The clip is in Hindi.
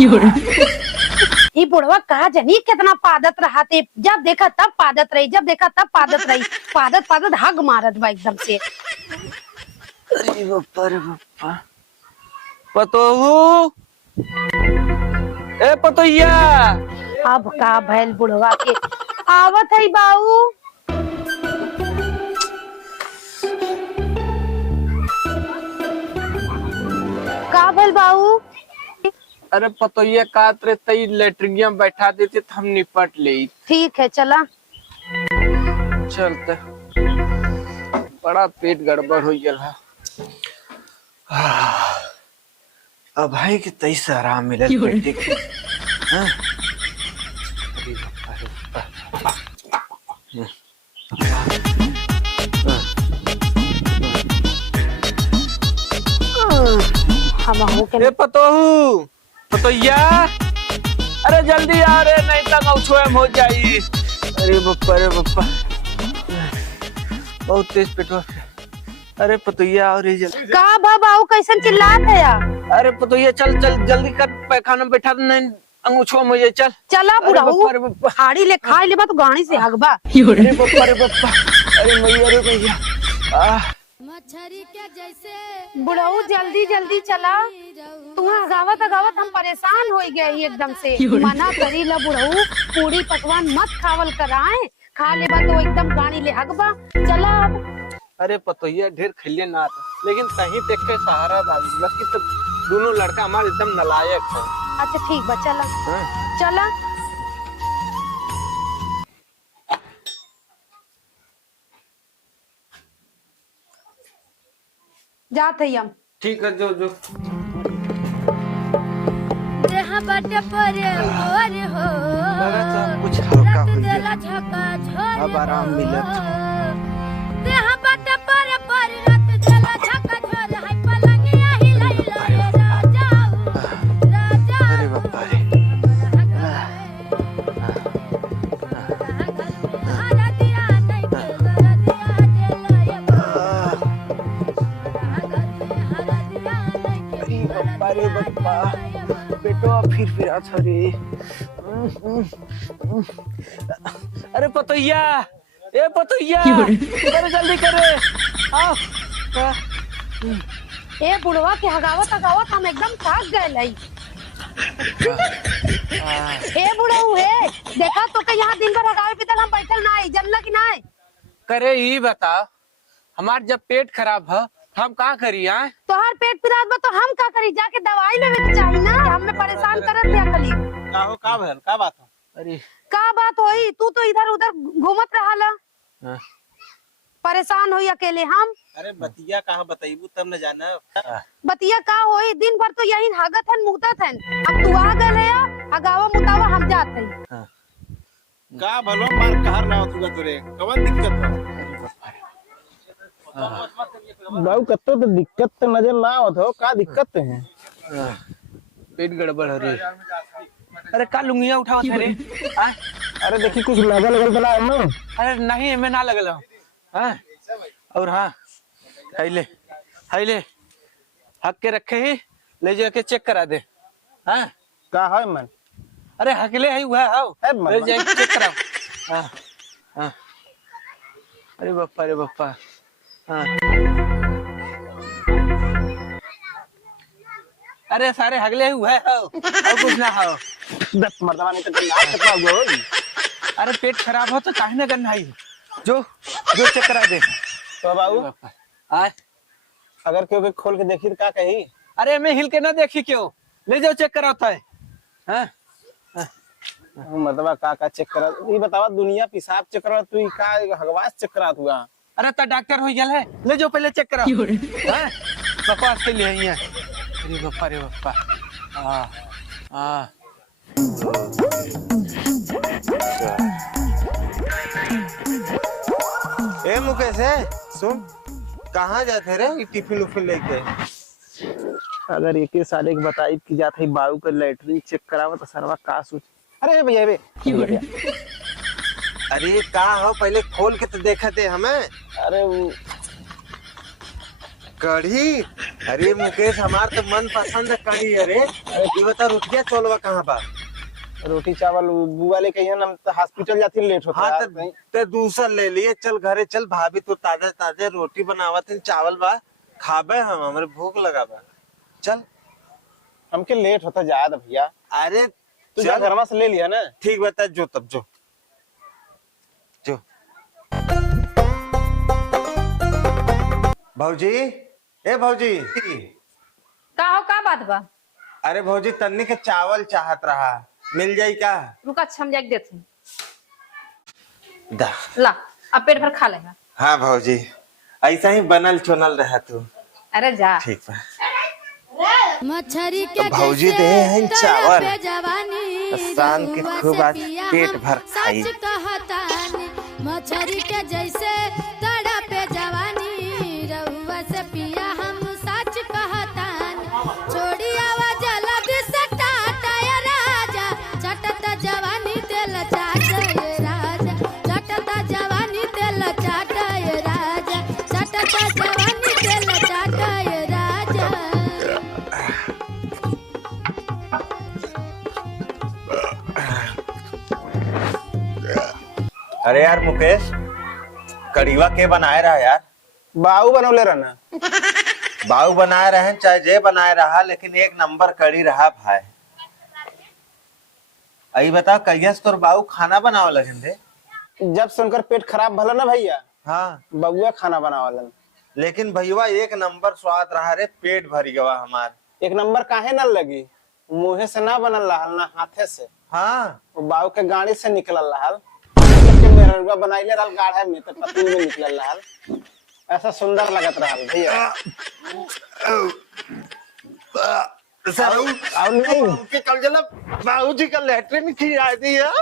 ये बुढ़वा कहा जनी कितना पादत रहा थे, जब देखा तब पादत रही, जब देखा तब पादत रही, पादत पादत हग मारत बा एकदम से। अरे बप्पा रे बप्पा। पतोहू ए पतोहिया। अब का भैल बुढ़वा के आवत है बाऊ। का भैल बाऊ? अरे पतोहिया का तेरे तई लेटरिंगिया बैठा देते तो हम निपट ले। ठीक है चला चलते। बड़ा पेट गड़बड़ हो गया। अब भाई के तई से आराम मिले बेटे के। हाँ? अरे बापा, हम के पतोहू पतोहिया। अरे जल्दी आ रे नहीं तो गौछोएम हो जाई। अरे बप्पा रे बप्पा, बहुत तेज पेट। अरे पतोहिया और ये जल्दी। का बाऊ कैसन चिल्लात है यार? अरे पतोहिया चल चल जल्दी कर, पैखाना में बैठा नहीं अंगूछो मुझे। चल चला बुढ़ाऊ, हाड़ी ले खाई ले तो गाड़ी से हगबा। अरे बप्पा रे बप्पा, अरे मैया रे मैया। मछरी के जैसे बुढ़ाऊ जल्दी जल्दी चला, तू हगावत हगावत हम परेशान हो गए एकदम से। मना करी ला बुढ़ाऊ, पूरी पकवान मत खावल कराए, खा ले तो एकदम गाड़ी ले हगबा। चला अब। अरे पतोहिया ढेर खिले ना था, लेकिन कहीं देख के सहारा बाजी लगी तो दोनों लड़का हमारे एकदम नालायक है। अच्छा ठीक बा चला। हाँ? चला जात है हम। ठीक है जो जो। देहा बाटे परे और हो कुछ हल्का हो गया, देला झका झोर अब आराम मिलत। देहा बाटे परे परे रात देला झका झोर है पलंगिया हिलैला रे राजा राजा। अरे बापा रे। हरा दिया नहीं के हरा दिया देला ये हरा दिया नहीं के। अरे बापा रे बापा, पेटो फिर अच्छा रे। अरे पतोहिया, ए पतोहिया, अरे जल्दी करे। आओ। ए बुढ़वा के हगावत हगावत हम एकदम थक गए लाई। ए बुढ़ऊ है, देखा तो के यहाँ दिन भर हगावे पे हम बैठल ना है, जनला की ना है। करे ही बता, हमार जब पेट खराब है हम का करी? आए तोहार पेट पिरात बा तो हम का करी? जाके दवाई लेवे के चाहिए ना, हमें परेशान करत है खाली। का हो का भैल का बात हो? अरे का बात होई? तू तो इधर उधर घूमत रहाला, हाँ। परेशान होई अकेले हम। अरे बतिया कहाँ बताइबू तब न जाना। बतिया का होई? दिन भर तो यही हागत हन मुगतत हन, अब तू आ गए है हगावा मुतावा हम जात है। का भलो मार कहर ना होतुगा तोरे कवन दिक्कत हो? बाबू कत्तो तो दिक्कत तो नजर ना आवत हो, का दिक्कत है? पेट गड़बड़ हो रही। अरे का लुंगिया उठावत है रे? अरे देखी कुछ लगल लगल बना है ना। अरे नहीं एमे ना लगल हो। हाँ? और हाँ हाइले हक के रखे ही ले जाके चेक करा दे। हाँ? का है मन? अरे हकले है हुआ है, ले जाके चेक कराओ। हाँ हाँ। अरे बप्पा रे बप्पा। हाँ। अरे सारे हगले हुए है और कुछ ना हो। 10 मर्दवा नहीं तो नाक कितना हुआ होई? अरे पेट खराब हो तो काहे ना करना है, जो जो चेक करा दे। तो बाबू आए अगर क्यों खोल के देखी तो का कही? अरे मैं हिल के ना देखी क्यों, ले जाओ चेक कराता है। हाँ? मर्दवा का चेक करा? ये बतावा दुनिया पेशाब चेक करा, तू का हगवास चेक करा हुआ? अरे तो डॉक्टर हो गया है, ले जाओ पहले चेक कराओ। हाँ? बकवास के लिए ही है। अरे बप्पा रे बप्पा। हाँ हाँ। ए मुकेश है, सुन कहाँ जाते रे टिफिन उफिन लेके? अगर एक साले के बताई कि जात है बाबू का लैटरिन चेक करावा तो सरवा का सोच। अरे भैया बे अरे का हो पहले खोल के तो देखा थे हमें। अरे वो कढ़ी? अरे मुकेश, हमार तो मन पसंद है कढ़ी। अरे ये बता, रोटियां चौलवा कहाँ बा? रोटी चावल बुआ ले कहिए ना, तो हॉस्पिटल जाती लेट होता हाँ, है। ते दूसर ले लिए। चल घरे चल, भाभी तो ताजा ताजा रोटी बनावत है, चावल बा, खाबे हम, हमरे भूख लगा बा। चल। हमके लेट होता ज्यादा भैया। अरे तू जा चल, घर से ले लिया ना। ठीक बता, जो तब जो जो। भौजी, ए भौजी। का हो, का बात बा? अरे भौजी, तन्नी के चावल चाहत रहा, मिल जाई का? रुका, समझा के देते दा। ला, अब पेट भर खा लेगा। हाँ भौजी, ऐसा ही बनल चुनल रहा तू। अरे जा। ठीक बा। मछरी के भौजी जैसे दे हैं चावल, तड़पे जवानी, शाम के रहुआ खूब से आज पिया पेट हम भर खाई। सच कहतानी। मछरी के जैसे तड़पे जवानी, रहुआ से पिया हम सच कहतानी। छोड़ी आवा जल्दी से टाटा ये राजा, चटता जवानी तेल चाटा ये राजा, चटता जवानी तेल चाटा ये राजा, चटता जवानी तेल चाटा ये राजा। अरे यार मुकेश, कड़ीवा के बनाए रहा यार? बाऊ बनौले रहना। बाऊ बनाए रहे चाहे जे बनाए रहा, लेकिन एक नंबर कड़ी रहा भाई। आई बता, कहिया से तोर बाऊ खाना बनावे लगन रे? जब से उनकर पेट खराब भला ना भैया, हाँ, बबुआ खाना बनावलन। लेकिन भैया एक नंबर स्वाद रहा रे, पेट भर गया हमार। एक नंबर काहे ना लगी, मुंहे से ना बनल रहल ना हाथे से, हाँ, वो बाऊ के गाड़ी से निकलल रहल। सबके मेहरुआ बनाइले रहल गाढ़े में, तो पतली में निकलल रहल। ऐसा सुंदर लगत रहल भैया। और नहीं के कल जला बाऊ जी का लेटरिन खिला दिया।